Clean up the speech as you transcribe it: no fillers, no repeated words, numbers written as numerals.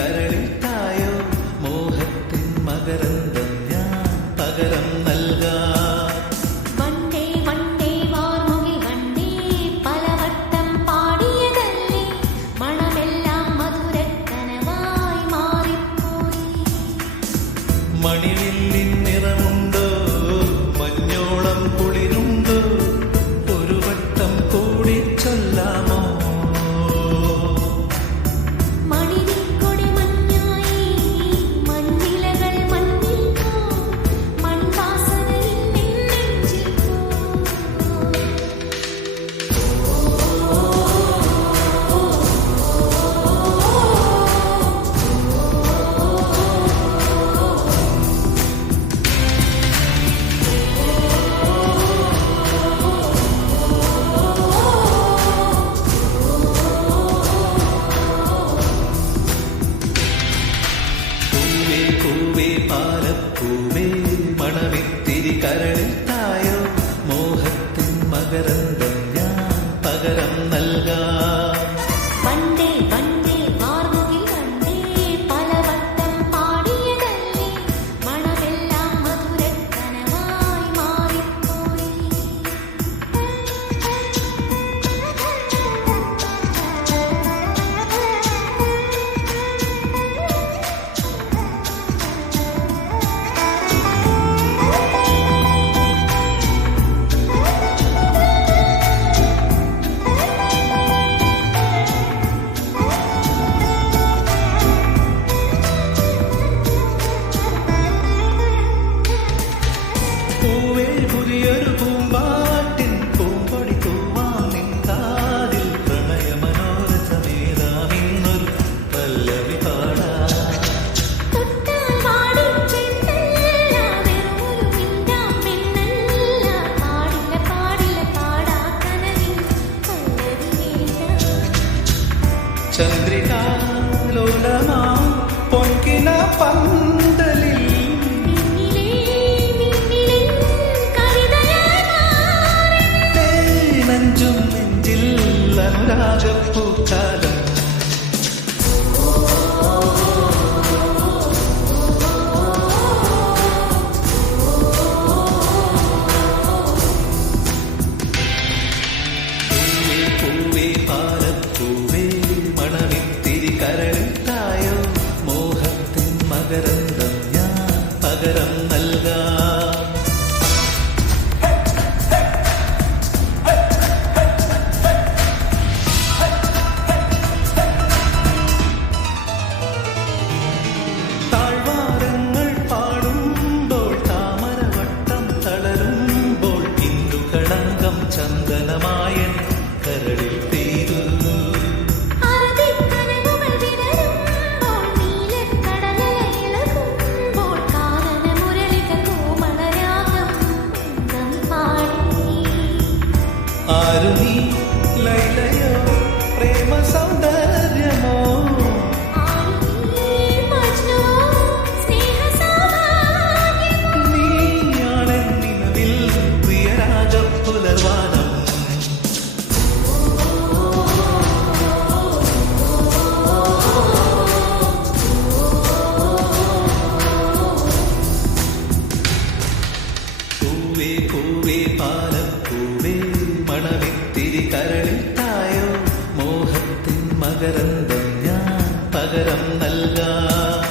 കരളിൽ തായോ മോഹത്തിൻ മകരന്തം ഞാൻ പകരം നൽകാം. വണ്ടേ വണ്ടേ വാർമുകിൽ വണ്ടേ പലവട്ടം പാടിയതല്ലേ മണമെല്ലാം മധുരക്കനവായി മാറിപ്പോയി. മണിവില്ലിൻ നിറമുണ്ടോ മഞ്ഞോളം കുളിരുണ്ടോ ഒരു വട്ടം കൂടി ചൊല്ലാമോ. മണിവിൽക്കൊടി മഞ്ഞായി മഞ്ഞിലകൾ മഞ്ഞിൽ പോ മൺവാസനയിൽ നെഞ്ചിൽ പൂവേ പൂവേ പാലപ്പൂവേ മണമിത്തിരി കരളിൽ തായോ മോഹത്തിൻ മകരന്തം ഞാൻ പകരം നൽകാം. വണ്ടേ വണ്ടേ വാർമുകിൽ വണ്ടേ പലവട്ടം പാടിയതല്ലേ മണമെല്ലാം മധുരക്കനവായി മാറിപ്പോയി. പൂവേ പുതിയൊരു പൂമ്പാട്ടിൻ പൂമ്പൊടി തൂവാം നിൻ കാതിൽ പ്രണയമനോരഥമേതാമിന്നൊരു പല്ലവി പാടാം. തൊട്ടാൽ വാടിച്ചെന്നല്ല വെറുമൊരു മിണ്ടാം പെണ്ണല്ല പാടില്ല പാടില്ല പാടാക്കനവിൻ പല്ലവി വേണ്ട. ചന്ദ്രികാലോലമാം പൊൻകിന പന്തലിൽ മിന്നിലേ കവിതയായി മാറി നെഞ്ചും നെഞ്ചിൽ അനുരാഗപ്പൂക്കാലം. പൂവേ പൂവേ പാലപ്പൂവേ മണമിത്തിരി കരളിൽ തായോ മോഹത്തിൻ മകരന്തം ഞാൻ പകരം നൽകാം. താഴ്വാരങ്ങൾ പാടുമ്പോൾ താമരവട്ടം തളരുമ്പോൾ ഇന്ദുകളങ്കം ചന്ദനമായൻ കരളിൽ പെയ്തു. ആരതിക്കനവുകൾ വിടരുമ്പോൾ നീലക്കടലല ഇളകുമ്പോൾ കാനനമുരളിക കോമളരാഗം വൃന്ദം പാടി. ആരു നീ ലൈലയോ പ്രേമ സൗന്ദര്യമോ ആരുനീ മജ്നുവോ സ്നേഹസൗഭാഗ്യമോ നീയാണെന്നിനവിൽ പ്രിയരാഗപ്പുലർവാനം. പൂവേ പൂവേ പാലപ്പൂവേ മണമിത്തിരി കരളിൽ തായോ മോഹത്തിൻ മകരന്തം ഞാൻ പകരം നൽകാം.